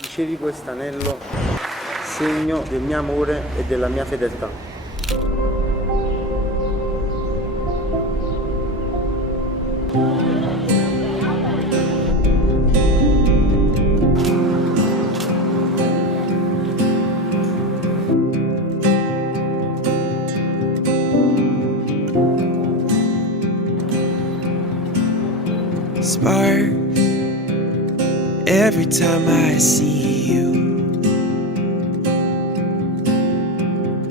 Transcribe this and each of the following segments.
Ricevi questo anello, segno del mio amore e della mia fedeltà. Sparks every time I see you.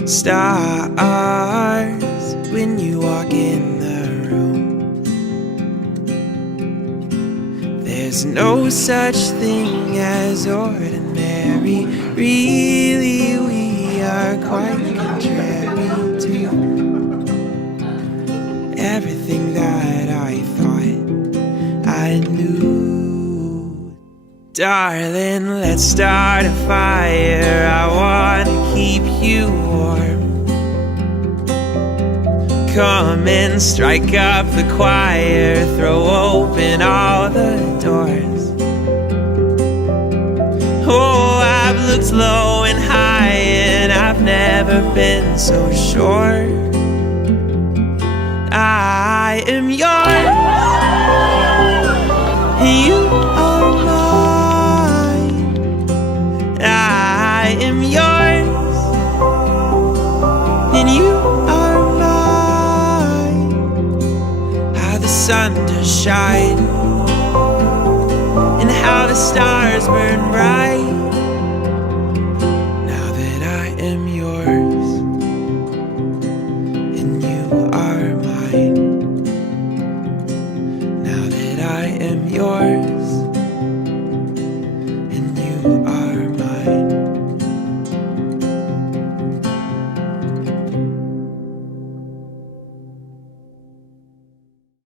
Stars when you walk in the room. There's no such thing as ordinary. Really, we are quite contrary to everything that I thought I knew. Darling, let's start a fire. I wanna keep you warm. Come and strike up the choir. Throw open all the doors. Oh, I've looked low and high, and I've never been so sure. I am yours, you are mine. I am yours, and you are mine. How the sun does shine, and how the stars burn bright. Now that I am yours, and you are mine. Now that I am yours,